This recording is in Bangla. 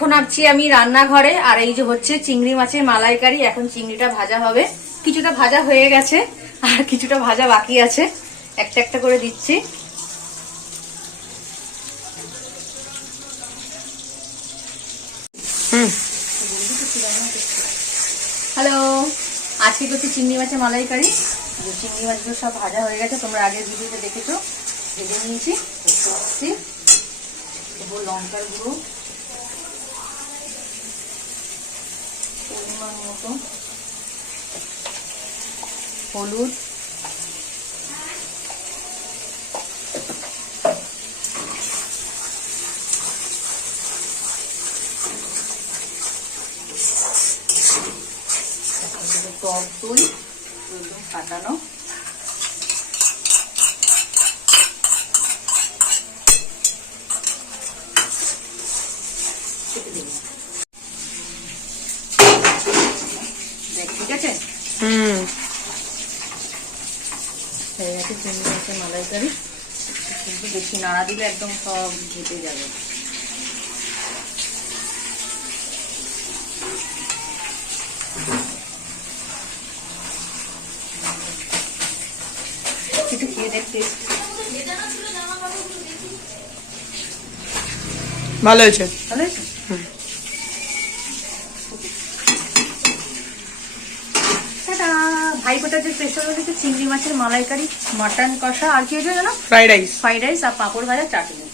এখন আছি আমি রান্নাঘরে, আর এই যে হচ্ছে চিংড়ি মাছের মালাইকারি, এখন চিংড়িটা ভাজা হবে। কিছুটা ভাজা হয়ে গেছে, আর কিছুটা ভাজা বাকি আছে। একটা একটা করে দিচ্ছি। হ্যালো, আজকে করছি চিংড়ি মাছের মালাইকারি। চিংড়ি মাছগুলো সব ভাজা হয়ে গেছে, তোমরা আগের ভিডিওতে দেখেছ, ভেজে নিয়েছি লঙ্কার গুঁড়ো পরিমাণ মতো। হলুদ। টক দই ফাটানো। ঠিক আছে? হুম। হয়ে গেছে চিংড়ি মাছের মালাইকারি। কিন্তু বেশি নাড়া দিলে একদম সব ঘেটে যাবে। খেয়ে ভালো হয়েছে। ভালো হয়েছে? হুম। ভাইফোঁটার যে স্পেশাল হচ্ছে চিংড়ি মাছের মালাইকারি মাটন কষা আর কি হয়েছে জানো ফ্রাইড রাইস ফ্রাইড রাইস আর পাঁপড় ভাজা চাটনি।